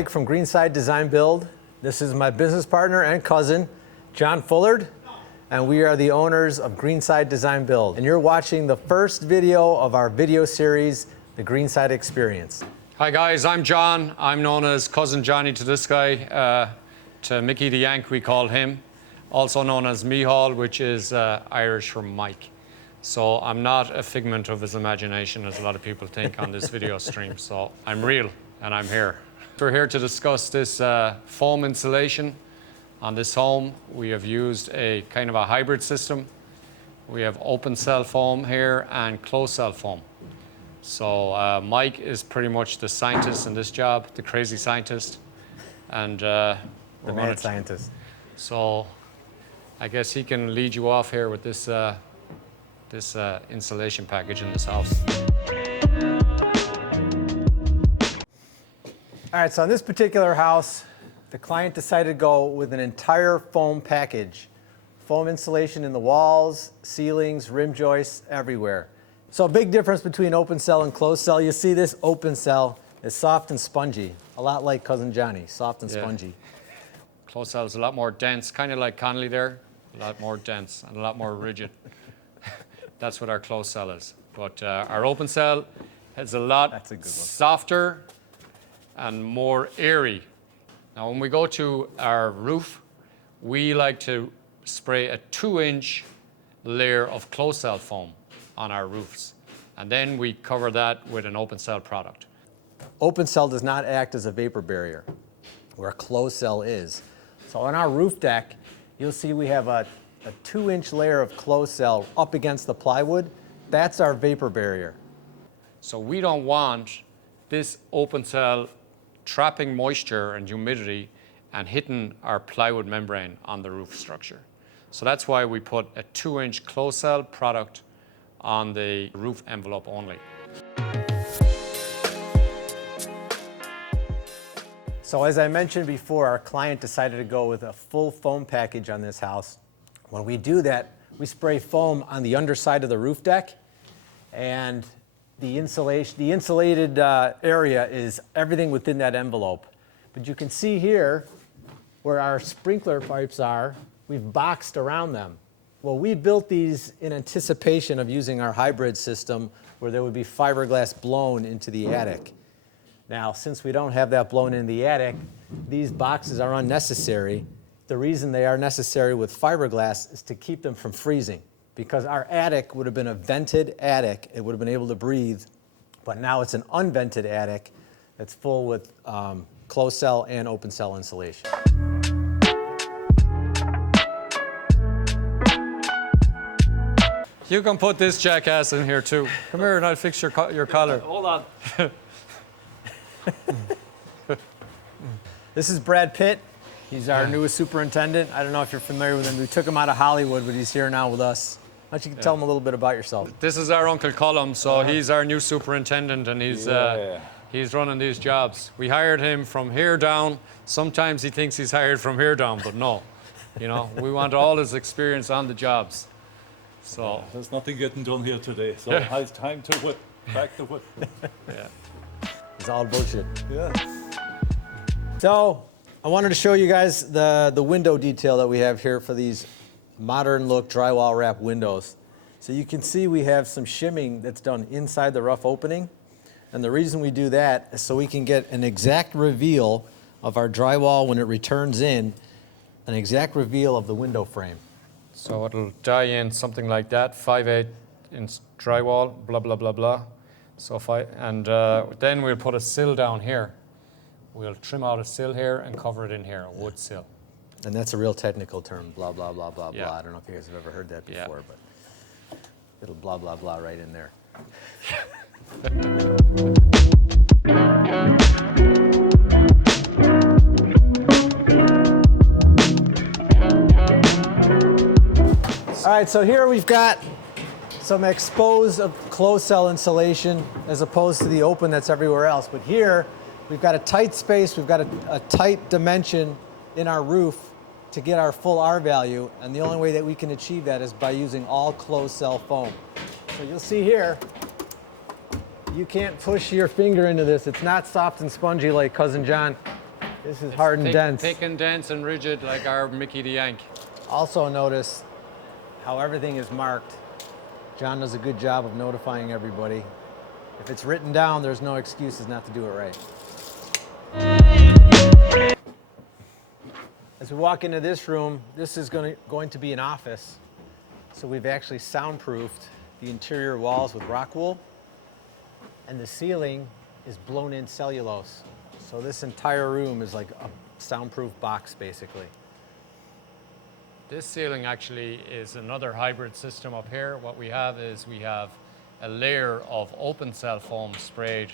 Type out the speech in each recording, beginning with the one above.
Mike from Greenside Design Build. This is my business partner and cousin, John Fullard, and we are the owners of Greenside Design Build. And you're watching the first video of our video series, the Greenside Experience. Hi guys, I'm John. I'm known as Cousin Johnny to this guy. To Mickey the Yank, we call him. Also known as Mihal, which is Irish for Mike. So I'm not a figment of his imagination, as a lot of people think on this video stream. So I'm real, and I'm here. We're here to discuss this foam insulation on this home. We have used a kind of a hybrid system. We have open cell foam here and closed cell foam. So Mike is pretty much the scientist in this job, the crazy scientist. And the mad scientist. So I guess he can lead you off here with this insulation package in this house. All right, so on this particular house, the client decided to go with an entire foam package. Foam insulation in the walls, ceilings, rim joists, everywhere. So a big difference between open cell and closed cell. You see this open cell is soft and spongy, a lot like Cousin Johnny, soft and spongy. Closed cell is a lot more dense, kind of like Conneely there, a lot more dense and a lot more rigid. That's what our closed cell is. But our open cell is a lot softer and more airy. Now when we go to our roof, we like to spray a 2-inch layer of closed cell foam on our roofs. And then we cover that with an open cell product. Open cell does not act as a vapor barrier, where a closed cell is. So on our roof deck, you'll see we have a 2-inch layer of closed cell up against the plywood. That's our vapor barrier. So we don't want this open cell trapping moisture and humidity and hitting our plywood membrane on the roof structure. So that's why we put a 2-inch closed cell product on the roof envelope only. So as I mentioned before, our client decided to go with a full foam package on this house. When we do that, we spray foam on the underside of the roof deck, and the insulated area is everything within that envelope. But you can see here where our sprinkler pipes are, we've boxed around them. Well, we built these in anticipation of using our hybrid system where there would be fiberglass blown into the attic. Now, since we don't have that blown in the attic, these boxes are unnecessary. The reason they are necessary with fiberglass is to keep them from freezing, because our attic would have been a vented attic. It would have been able to breathe, but now it's an unvented attic that's full with closed cell and open cell insulation. You can put this jackass in here too. Come here and I'll fix your collar. Hold on. This is Brad Pitt. He's our newest superintendent. I don't know if you're familiar with him. We took him out of Hollywood, but he's here now with us. Why don't you tell him a little bit about yourself? This is our Uncle Cullum, so he's our new superintendent, and he's running these jobs. We hired him from here down. Sometimes he thinks he's hired from here down, but no. You know, we want all his experience on the jobs. So there's nothing getting done here today, so it's time to whip. Back the whip. It's all bullshit. Yeah. So I wanted to show you guys the window detail that we have here for these modern look drywall wrap windows. So you can see we have some shimming that's done inside the rough opening. And the reason we do that is so we can get an exact reveal of our drywall when it returns in, an exact reveal of the window frame. So it'll die in something like that, 5/8 inch drywall, blah, blah, blah, blah. So then we'll put a sill down here. We'll trim out a sill here and cover it in here, a wood sill. And that's a real technical term, blah, blah, blah, blah, Yeah. blah. I don't know if you guys have ever heard that before, but little blah, blah, blah right in there. All right, so here we've got some exposed closed cell insulation as opposed to the open that's everywhere else. But here, we've got a tight space, we've got a tight dimension in our roof to get our full R value, and the only way that we can achieve that is by using all closed cell foam. So you'll see here, you can't push your finger into this. It's not soft and spongy like Cousin John This is hard and thick, dense. thick and dense and rigid like our Mickey the Yank. Also notice how everything is marked. John does a good job of notifying everybody. If it's written down, there's no excuses not to do it right. As we walk into this room, this is going to be an office. So we've actually soundproofed the interior walls with rock wool, and the ceiling is blown in cellulose. So this entire room is like a soundproof box, basically. This ceiling actually is another hybrid system up here. What we have is we have a layer of open cell foam sprayed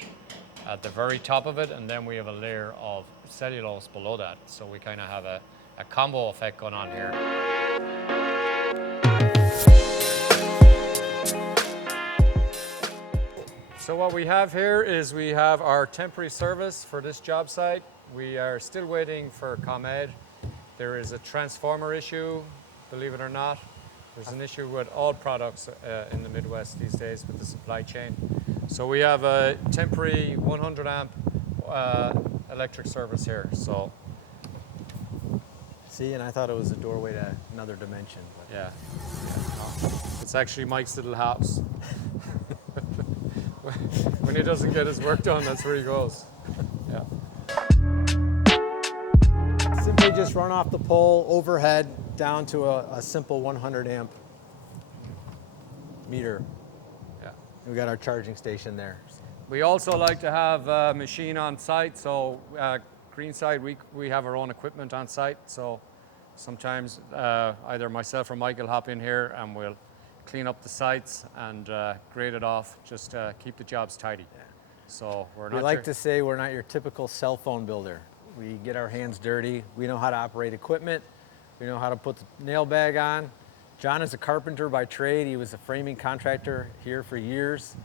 at the very top of it, and then we have a layer of cellulose below that. So we kind of have a combo effect going on here. So what we have here is we have our temporary service for this job site. We are still waiting for ComEd. There is a transformer issue, believe it or not. There's an issue with all products in the Midwest these days with the supply chain. So we have a temporary 100 amp electric service here. So See, and I thought it was a doorway to another dimension. But yeah, it's actually Mike's little house. When he doesn't get his work done, that's where he goes. Yeah. Simply just run off the pole overhead down to a simple 100 amp meter. Yeah. We got our charging station there. We also like to have a machine on site. So Greenside, we have our own equipment on site. So sometimes either myself or Mike will hop in here and we'll clean up the sites and grade it off, just keep the jobs tidy. Yeah. So we're We not like to say we're not your typical cell phone builder. We get our hands dirty. We know how to operate equipment. We know how to put the nail bag on. John is a carpenter by trade. He was a framing contractor here for years.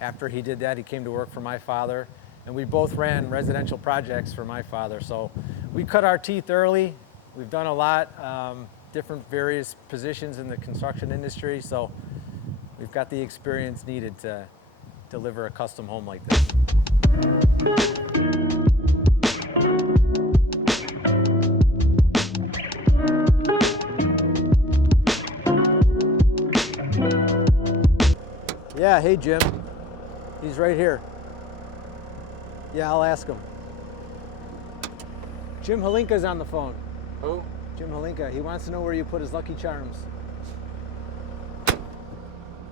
After he did that, he came to work for my father, and we both ran residential projects for my father. So we cut our teeth early. We've done a lot, different various positions in the construction industry. So we've got the experience needed to deliver a custom home like this. Yeah, hey Jim. He's right here. Yeah, I'll ask him. Jim Halinka's on the phone. Who? Jim Halinka, he wants to know where you put his Lucky Charms.